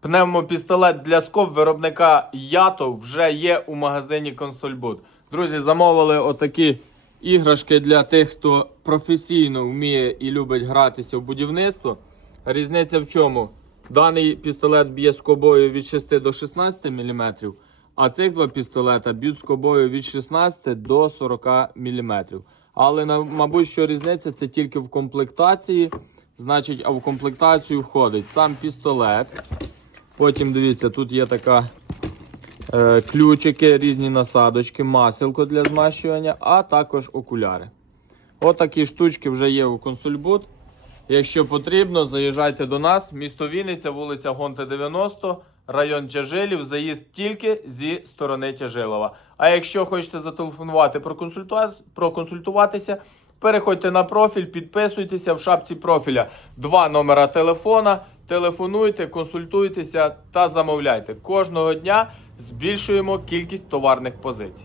Пневмопістолет для скоб виробника Ято вже є у магазині Консольбут. Друзі, замовили отакі іграшки для тих, хто професійно вміє і любить гратися в будівництво. Різниця в чому? Даний пістолет б'є скобою від 6 до 16 мм, а цих два пістолета б'ють скобою від 16 до 40 мм. Але мабуть, що різниця це тільки в комплектації. Значить, а в комплектацію входить сам пістолет. Потім дивіться, тут є така е, ключики, різні насадочки, маселко для змащування, а також окуляри. Отакі штучки вже є у консульбут. Якщо потрібно, заїжджайте до нас. Місто Вінниця, вулиця Гонта 90, район Тяжилів. Заїзд тільки зі сторони Тяжилова. А якщо хочете зателефонувати, проконсультува- проконсультуватися, переходьте на профіль, підписуйтеся в шапці профіля. Два номера телефона. Телефонуйте, консультуйтеся та замовляйте. Кожного дня збільшуємо кількість товарних позицій.